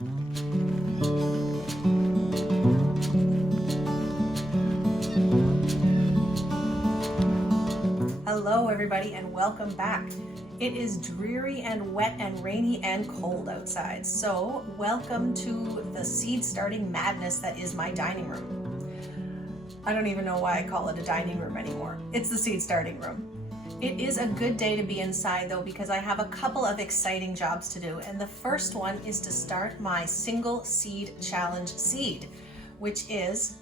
Hello everybody and welcome back. It is dreary and wet and rainy and cold outside, so welcome to the seed starting madness that is my dining room. I don't even know why I call it a dining room anymore. It's the seed starting room. It is a good day to be inside though, because I have a couple of exciting jobs to do, and the first one is to start my single seed challenge seed, which is,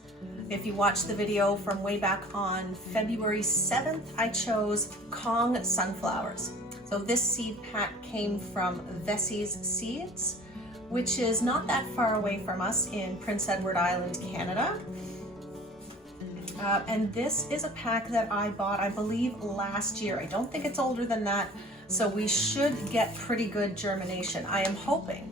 if you watched the video from way back on February 7th, I chose Kong sunflowers. So this seed pack came from Veseys seeds, which is not that far away from us in Prince Edward Island, Canada. And this is a pack that I bought, I believe, last year. I don't think it's older than that, so we should get pretty good germination. I am hoping,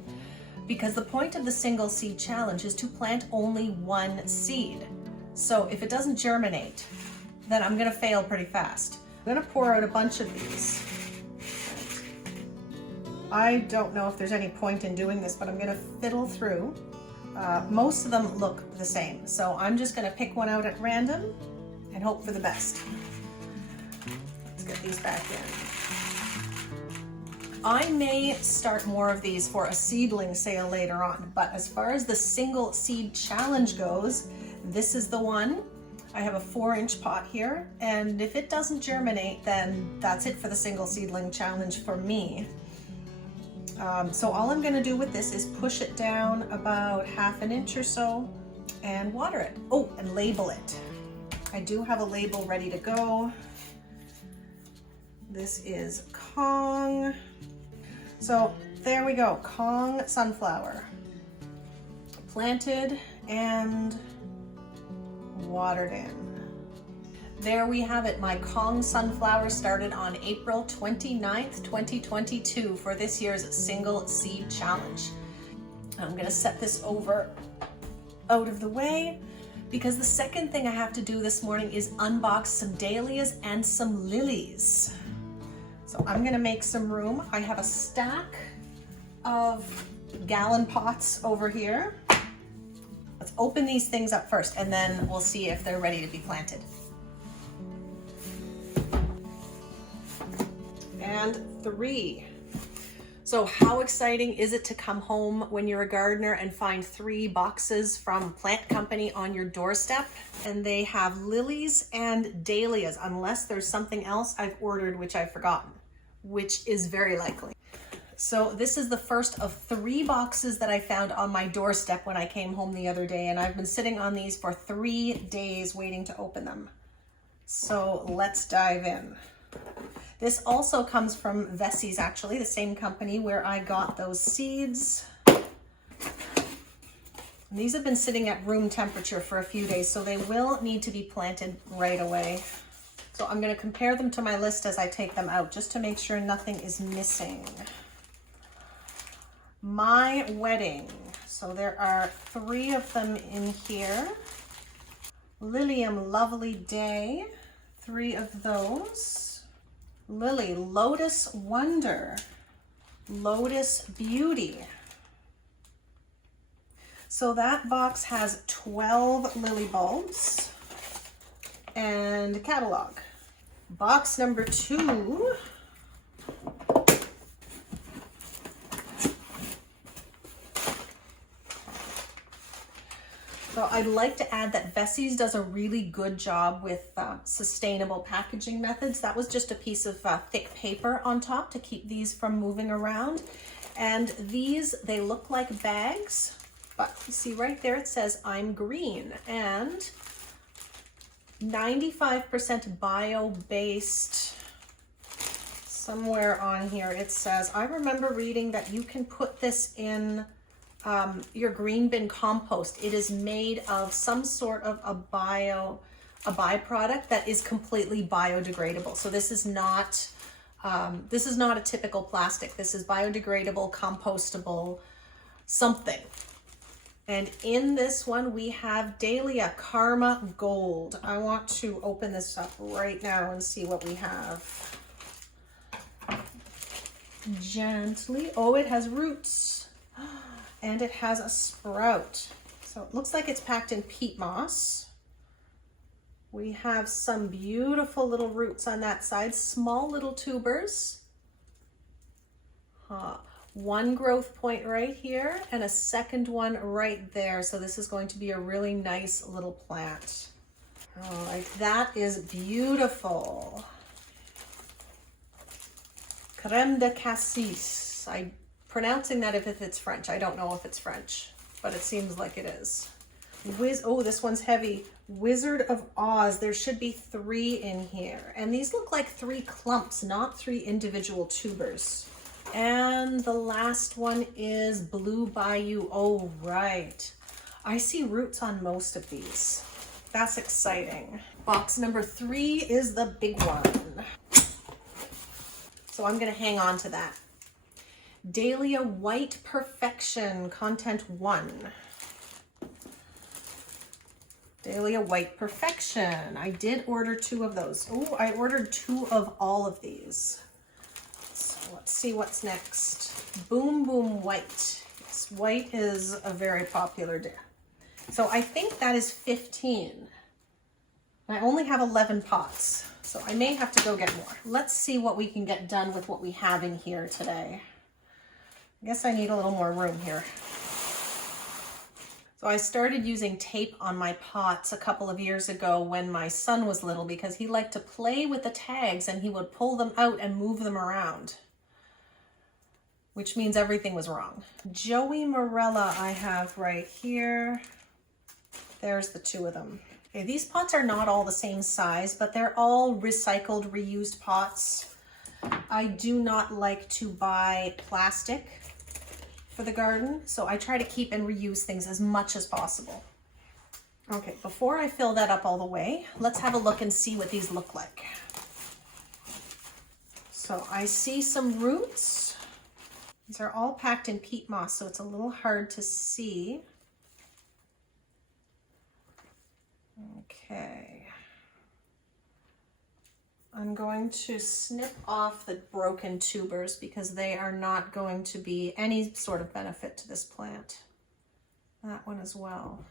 because the point of the single seed challenge is to plant only one seed. So if it doesn't germinate, then I'm gonna fail pretty fast. I'm gonna pour out a bunch of these. I don't know if there's any point in doing this, but I'm gonna fiddle through. Most of them look the same, so I'm just gonna pick one out at random and hope for the best. Let's get these back in. I may start more of these for a seedling sale later on, but as far as the single seed challenge goes, this is the one. I have a 4-inch pot here, and if it doesn't germinate, then that's it for the single seedling challenge for me. So all I'm gonna do with this is push it down about 1/2 inch or so and water it. Oh, and label it. I do have a label ready to go. This is Kong. So there we go, Kong sunflower. Planted and watered in. There we have it. My Kong sunflower started on April 29th, 2022 for this year's single seed challenge. I'm gonna set this over out of the way because the second thing I have to do this morning is unbox some dahlias and some lilies. So I'm gonna make some room. I have a stack of gallon pots over here. Let's open these things up first and then we'll see if they're ready to be planted. And 3. So how exciting is it to come home when you're a gardener and find 3 boxes from Plant Company on your doorstep? And they have lilies and dahlias, unless there's something else I've ordered which I've forgotten, which is very likely. So this is the first of 3 boxes that I found on my doorstep when I came home the other day, and I've been sitting on these for 3 days waiting to open them. So let's dive in. This also comes from Veseys, actually, the same company where I got those seeds. And these have been sitting at room temperature for a few days, so they will need to be planted right away. So I'm going to compare them to my list as I take them out, just to make sure nothing is missing. My wedding. So there are 3 of them in here. Lilium Lovely Day, 3 of those. Lily Lotus Wonder, Lotus Beauty. So that box has 12 lily bulbs and a catalog. Box number 2. So I'd like to add that Veseys does a really good job with sustainable packaging methods. That was just a piece of thick paper on top to keep these from moving around. And these, they look like bags, but you see right there it says I'm green, and 95% bio-based. Somewhere on here it says, I remember reading that you can put this in your green bin compost. It is made of some sort of a byproduct that is completely biodegradable. So this is not a typical plastic. This is biodegradable, compostable, something. And in this one we have Dahlia Karma Gold. I want to open this up right now and see what we have. Gently. Oh, it has roots. and it has a sprout. So it looks like it's packed in peat moss. We have some beautiful little roots on that side, small little tubers. One growth point right here and a second one right there. So this is going to be a really nice little plant. All right, that is beautiful. Crème de cassis. I'm pronouncing that if it's French. I don't know if it's French, but it seems like it is. Oh, this one's heavy. Wizard of Oz. There should be 3 in here. And these look like 3 clumps, not 3 individual tubers. And the last one is Blue Bayou. Oh, right. I see roots on most of these. That's exciting. Box number 3 is the big one. So I'm going to hang on to that. Dahlia White Perfection, content 1. Dahlia White Perfection. I did order 2 of those. Oh, I ordered 2 of all of these. Let's see what's next. Boom Boom White. Yes, white is a very popular dye. So I think that is 15. I only have 11 pots, so I may have to go get more. Let's see what we can get done with what we have in here today. I guess I need a little more room here. So I started using tape on my pots a couple of years ago when my son was little because he liked to play with the tags and he would pull them out and move them around, which means everything was wrong. Joey Morella I have right here. There's the 2 of them. Okay, these pots are not all the same size, but they're all recycled, reused pots. I do not like to buy plastic for the garden, so I try to keep and reuse things as much as possible. Okay, before I fill that up all the way, let's have a look and see what these look like. So I see some roots. These are all packed in peat moss, so it's a little hard to see. Okay. I'm going to snip off the broken tubers because they are not going to be any sort of benefit to this plant. That one as well.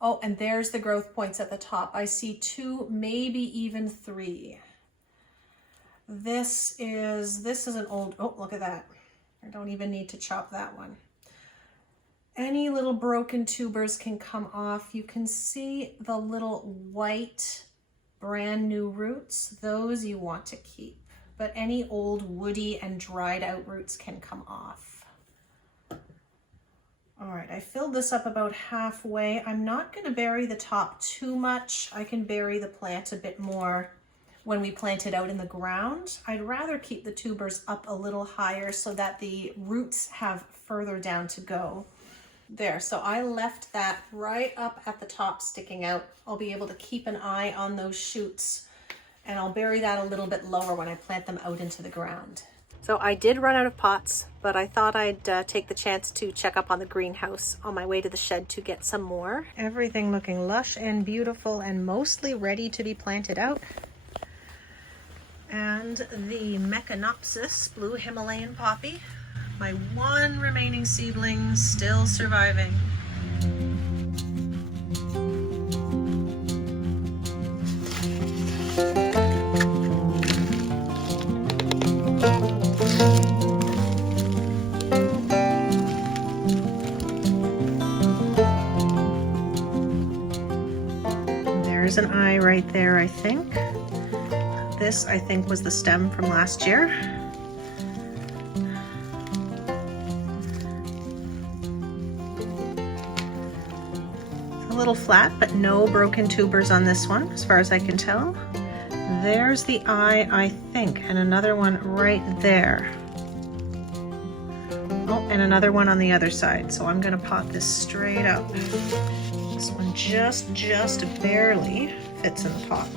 Oh, and there's the growth points at the top. I see 2, maybe even 3. This is an old, oh, look at that. I don't even need to chop that one. Any little broken tubers can come off. You can see the little white brand new roots. Those you want to keep, but any old woody and dried out roots can come off. All right, I filled this up about halfway. I'm not going to bury the top too much. I can bury the plant a bit more when we plant it out in the ground. I'd rather keep the tubers up a little higher so that the roots have further down to go. There, so I left that right up at the top sticking out. I'll be able to keep an eye on those shoots, and I'll bury that a little bit lower when I plant them out into the ground. So I did run out of pots, but I thought I'd take the chance to check up on the greenhouse on my way to the shed to get some more. Everything looking lush and beautiful and mostly ready to be planted out. And the Mechanopsis blue Himalayan poppy, my one remaining seedling, still surviving. There's an eye right there, I think. This, I think, was the stem from last year. It's a little flat, but no broken tubers on this one, as far as I can tell. There's the eye, I think, and another one right there. Oh, and another one on the other side. So I'm gonna pot this straight up. This one just barely fits in the pot.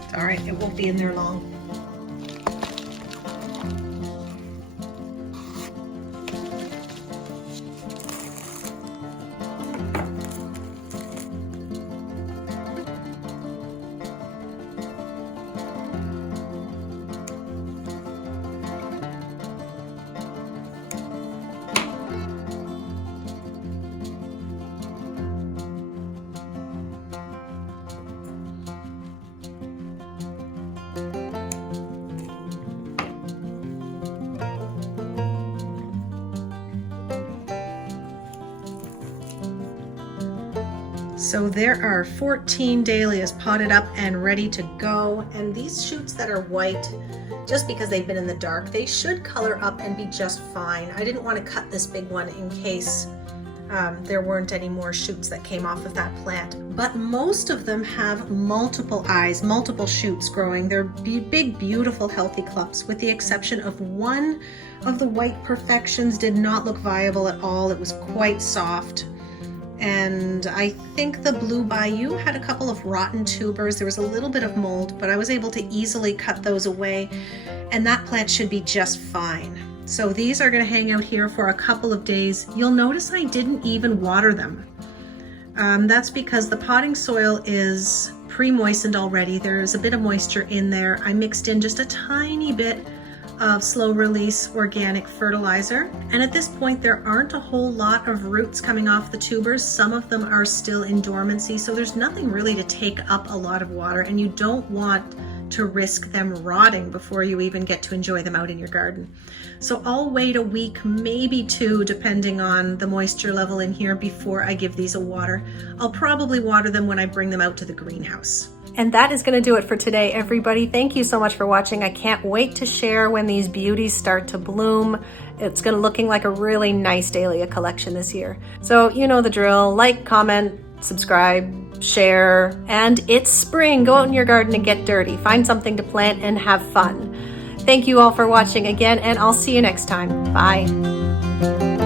It's all right, it won't be in there long. So there are 14 dahlias potted up and ready to go. And these shoots that are white, just because they've been in the dark, they should color up and be just fine. I didn't want to cut this big one in case there weren't any more shoots that came off of that plant. But most of them have multiple eyes, multiple shoots growing. They're big, beautiful, healthy clumps, with the exception of one of the white perfections did not look viable at all. It was quite soft. And I think the Blue Bayou had a couple of rotten tubers. There was a little bit of mold, but I was able to easily cut those away, and that plant should be just fine. So these are going to hang out here for a couple of days. You'll notice I didn't even water them. That's because the potting soil is pre-moistened already. There's a bit of moisture in there. I mixed in just a tiny bit of slow release organic fertilizer. And at this point, there aren't a whole lot of roots coming off the tubers. Some of them are still in dormancy, so there's nothing really to take up a lot of water, and you don't want to risk them rotting before you even get to enjoy them out in your garden. So I'll wait a week, maybe two, depending on the moisture level in here before I give these a water. I'll probably water them when I bring them out to the greenhouse. And that is going to do it for today, everybody. Thank you so much for watching. I can't wait to share when these beauties start to bloom. It's going to looking like a really nice dahlia collection this year. So you know the drill. Like, comment, subscribe, share, and it's spring. Go out in your garden and get dirty. Find something to plant and have fun. Thank you all for watching again, and I'll see you next time. Bye.